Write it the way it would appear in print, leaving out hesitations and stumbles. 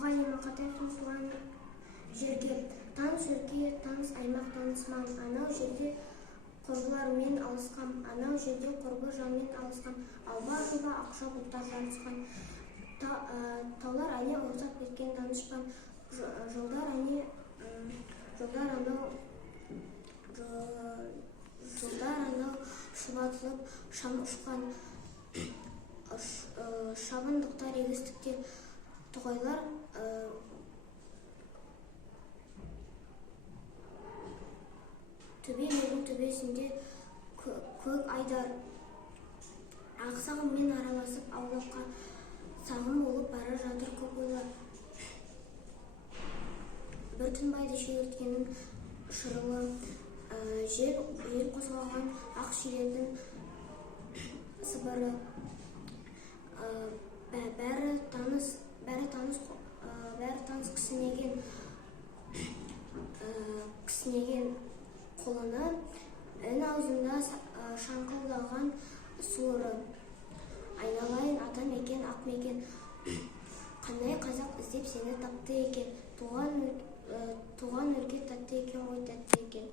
Мұқағали Мақатаевтың туған жерге, таныс өлке, таныс аймақ, таныс маң. Анау жерде құрбылармен алысқам, анау жерде құрбы жанмен алысқам. Алба-жұлба ақша бұлттар жарысқан. Таулар әне ұзап кеткен данышпан. Жолдар анау шұбатылып шам ұшқан. Шабындықтар, егістікте тұғайлар, төбелердің төбесінде көк айдар. Ақсағыммен араласып аулаққа, сағым болып бара жатыр көп ойлар. Бір тынбайды шегірткенің шырылы, жел қозғалған ақ шиелдің сыбыры. Бәрі таныс кісінеген қолыны, үн аузында шаңқылдаған суыры. Айналайын ата мекен, ақ мекен, қандай қазақ іздеп сені тапты екен. Туған өлке тәтті екен ғой, тәтті екен.